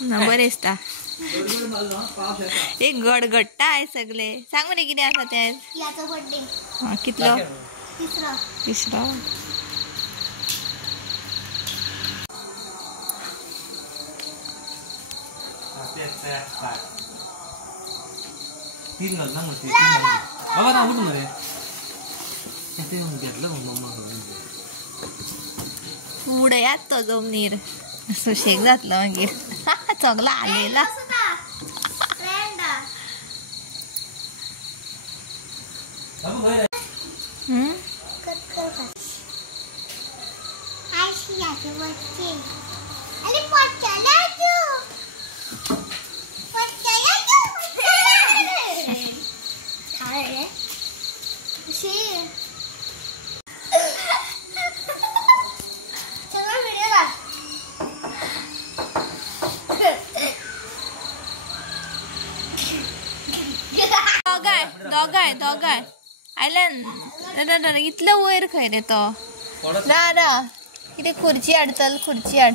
बरें दिसता एक गडगडटा आयज सगळे सांग मरे कितें आसा तें कितलो तिसरो तीन घाल ना मग तीन घाल बाबा ना उठ मरे ते घेतलं मग मम्मा उडयात तो जमनीर सुशेग जातलो मागीर सगळो आलेला दोगाय आयल्यान इतलो वयर खंय रे तो रा कितें खुर्ची हाडतल खुर्ची हाड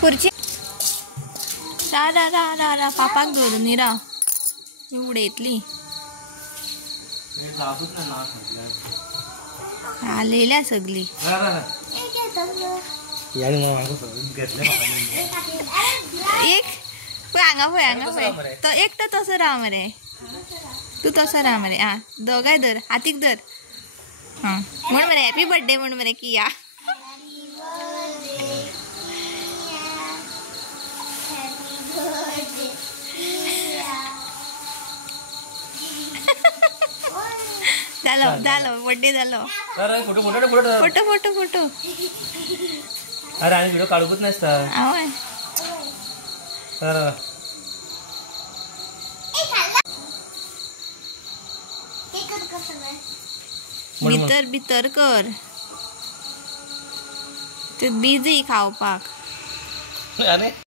खुर्ची रा पापाक धरून रा उडयतली आलेल्या सगळी एक हांगा पळय तो एकटो तसो राव मरे तू तसो राव मरे आं दोगाय धर हातीक धर हां म्हण मरे हॅपी बर्थडे म्हण मरे किया जालो बर्थडे जालो फोटो अरे आणि व्हिडिओ काढूच नसता आवय भितर कर ते बिजी खावपाक